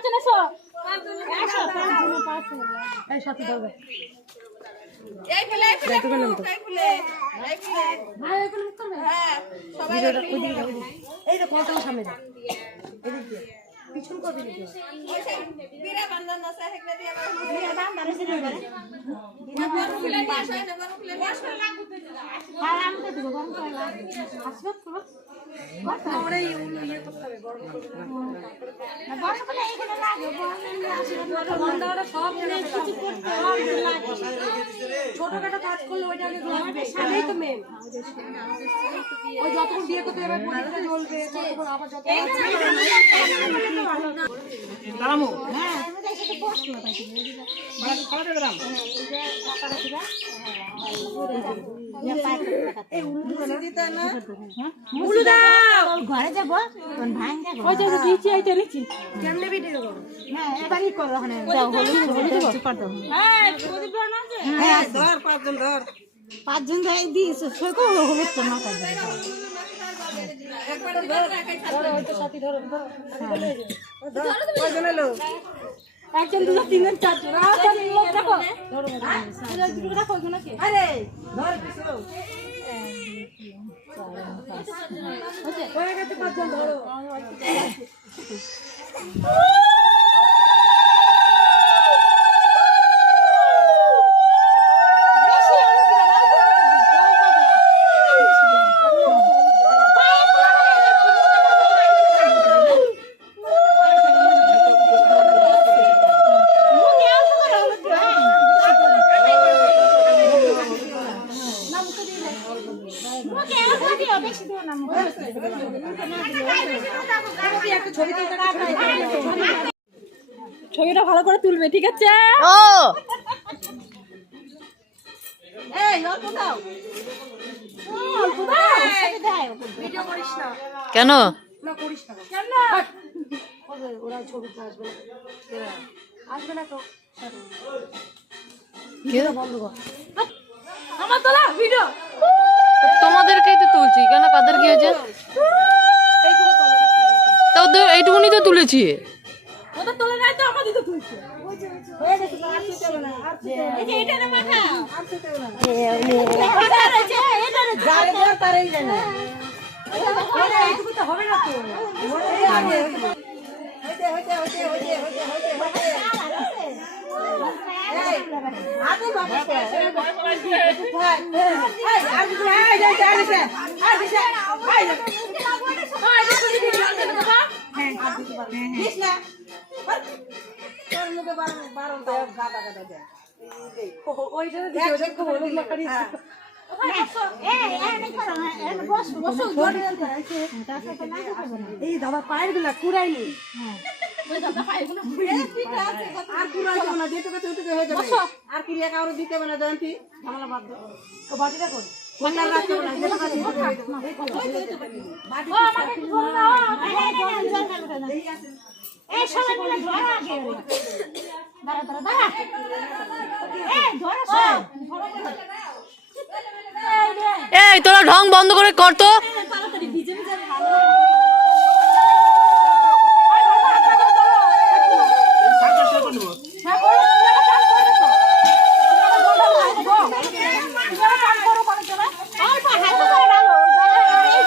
পাঁচজন এসো। এসো পাঁচজন পাঁচজন এই সাথে দাও এই ফেলে এই ফেলে। এই ফেলে এই ফেলে। ভাই এগুলো মুখ করবে হ্যাঁ সবাই এই সামনে দাও এদিক দিয়ে। পিছন ওই বিরা দিয়ে ফুলে না ফুলে আর আমি তো গরম করে আসবে। পুরো আমরা ইয়ে হবে সব কিছু করতে লাগে। ছোটখাটো কাজ করলে ওইটা আগে লাগবে সামনেই তো মেন ওই যতক্ষণ বিয়ে করতে যাবে পরীক্ষা চলবে ততক্ষণ আবার যত দাঁড়ামো। হ্যাঁ মুলু দাও। ঘরে যাব এইটা নিচ্ছি কেমনে এবারই করো ওখানে। হ্যাঁ ধর পাঁচজন ধর পাঁচজন একজন দুজন তিনজন চারজন দেখো দেখো ধরো ছবিটা ভালো করে তুলবে ঠিক আছে ও এই অল্প দাও ভিডিও করিস না কেন না করিস না কেন ওরা ছবি তো আসবে না আসবে না তো ভিডিও বন্ধ কর। আমার তোলা ভিডিও। তোমাদেরকেই তো তুলছি কেন কাদের কি হয়েছে? এইটুকুনি তো তুলেছি। ওদের তোলা নাই তো আমাদের তো তুলছে। হবে না তোর মুখে বারণ বারণ দাও গাদা গাদা দেয় ওইটা দিতে ওটা খুব হলুদ মাখারি এই দাদা পায়েরগুলা কুড়াইনি আর আসবে না যেটুকু ওটুকু হয়ে যাবে আর ক্রিয়া কারও দিতে না জয়ন্তী ঝামেলা দাও ও বাটিটা কর কন্যার এই সবাই মিলে ধরো আগে। দাঁড়া দাঁড়া দাঁড়া। এই ধরো সব। ধরো ধরো। এই রে এই তোরা ঢং বন্ধ করে কর তো তাড়াতাড়ি ভিজে ভিজে ভালো হ্যাঁ করো তোমরা কাজ করো তো তোমরা তোমরা কাজ করো করো তোমরা অল্প হাতে করে ডালো এই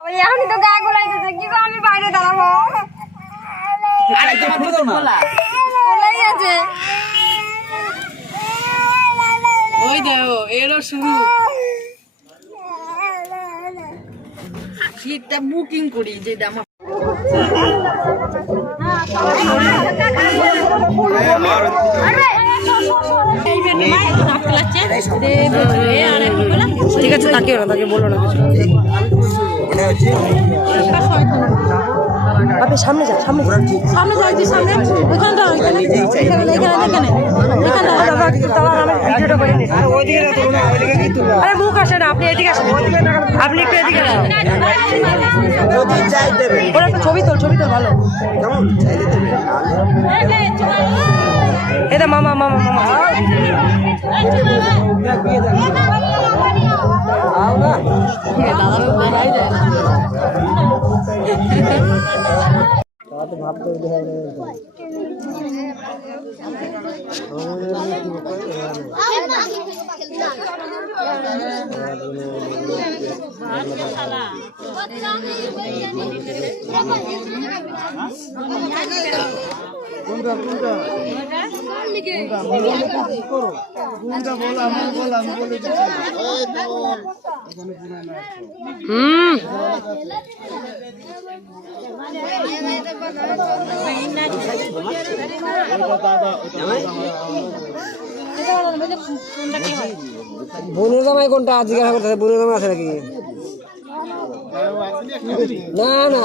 ওই এখনই তো গা গোলাইতেছে কি গো আমি বাইরে দাঁড়াবো গোলাই আছে ওই দেখো এরও শুরু। বুকিং করি যেটা আমার ঠিক আছে তাকে ওরা তাকে বলো না আপনি সামনে যান, সামনে সামনে যান জি সামনে। ওইখানে। দাঁড়ান এখানে এখানে এখানে ভিডিওটা করে। আরে মুখ আসে না, আপনি এদিকে আসেন। আপনি একটু এদিকে ওরা একটা ছবি তোল ছবি তোল, ভালো। এটা মামা মামা মামা। হুম বোনের জামাই কোনটা জিজ্ঞাসা করতেছে বোনের জামাই আছে নাকি না না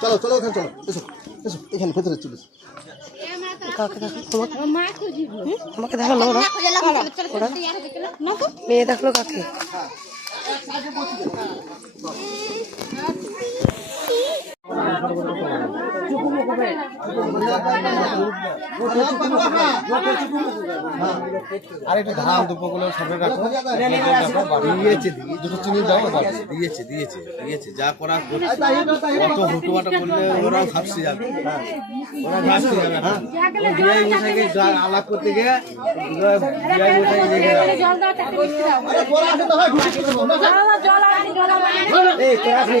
চলো। চলো ওখানে চলো। এসো এসো এখানে ভেতরে চলে আমাকে দেখাল মেয়ে দেখল কাকে? আর একটু ধান দুপগুলো সামনে রাখো দিয়েছে দুটো চিনি দাও দিয়েছে দিয়েছে দিয়েছে যা হুটোয়াটা করলে ওরাও ভাবছে যাবে ওরা ভাবছে আলাপ করতে গিয়ে নিয়ে আসুন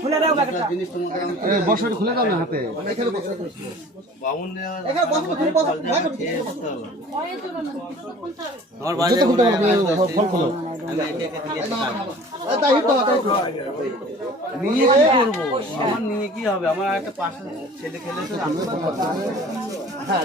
খুলে দাও বসে খোলো। আমি দাও, নিয়ে কি করব আমার নিয়ে কি হবে আমার একটা পাশে ছেলে খেলে তো আমি হ্যাঁ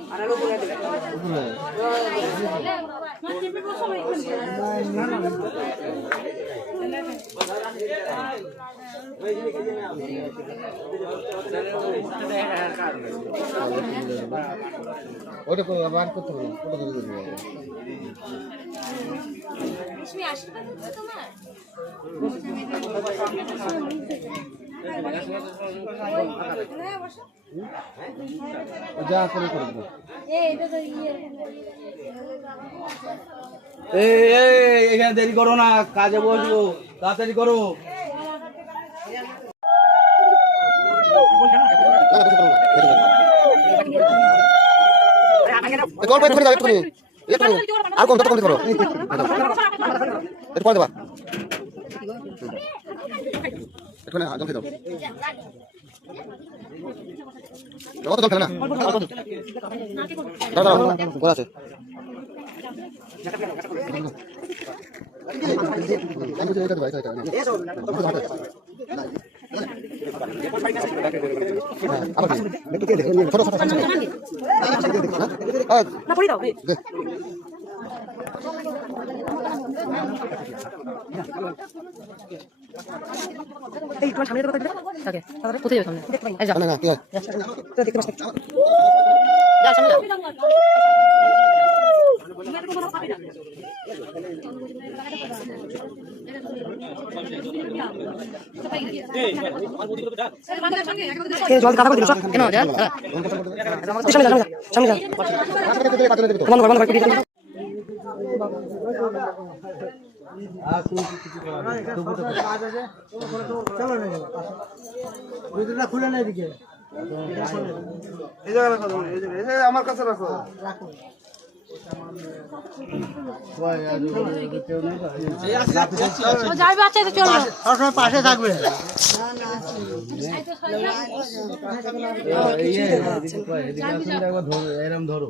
ওটা বার করতে হবে ওটা করে দিতে হবে যা করে করে দেবো। এই এই এখানে দেরি করো না কাজে বসবো তাড়াতাড়ি করো। আর কম তত কম করো। করে দেবা। একটু না জল খেয়ে দাও। কত জল খেলে না। গোলা আছে। না। পড়ি দাও এই। তোমার সামনে কথা দিলে তাকে কোথায় যাবে সামনে? এই যাও। তো দেখতে পাচ্ছ যাও সামনে যাও। জল কাটা করে দিল কেন সামনে যা সামনে যা। সামনে যা। বন্ধ বন্ধ কর পিটি দিল যাই বাচ্চা তো চলো ইয়ে, এদিকে কয়, এদিকে আসুন তো একবার ধরো, এরম ধরো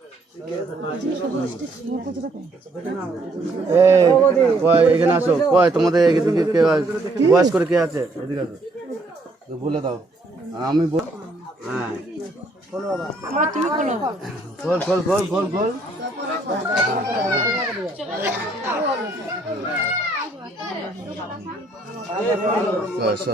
এখানে কয় তোমাদের করে কে আছে? হ্যাঁ। আচ্ছা।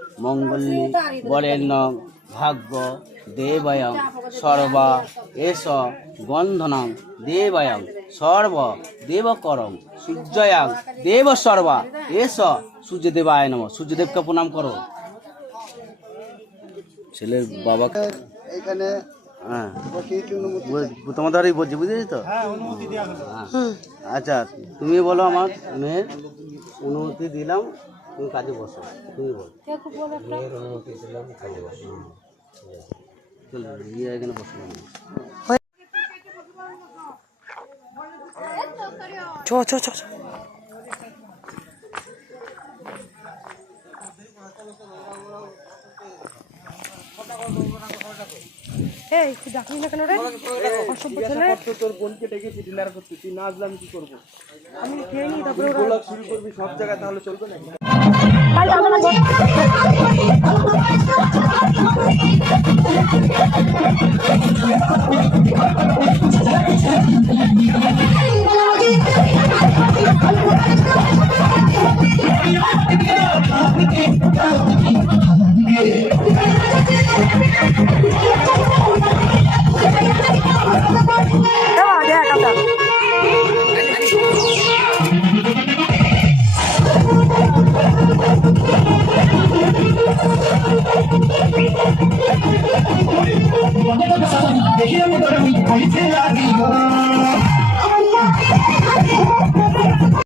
মঙ্গলী বরেণ্য ভাগ্য দেবায়ং সর্বা এস বন্ধনং দেবায়ং সর্ব দেবকরং সূর্যয়াং দেব সর্বা এস সূর্যদেবায় নম। সূর্যদেবকে প্রণাম করো। ছেলের বাবাকে এখানে হ্যাঁ। তোমাদেরই বলছি বুঝেছি তো? হ্যাঁ। আচ্ছা তুমি বলো আমার মেয়ের। অনুমতি দিলাম। তুমি কাজে বসো তুমি বলো। মেয়ের অনুমতি দিলাম কাজে বসো। চলো গিয়ে এখানে বসো চ চ চ চ। এই তুই ডাকলি না কেন রে? অসভ্য ছেলে। তোর বোনকে ডেকেছি ডিনার করতে। তুই না আসলে আমি কি করব? আমি খেয়ে নি তারপরে ওরা শুরু করবি সব জায়গায় তাহলে চলবে না 빨리 나가면 돼. Yeah.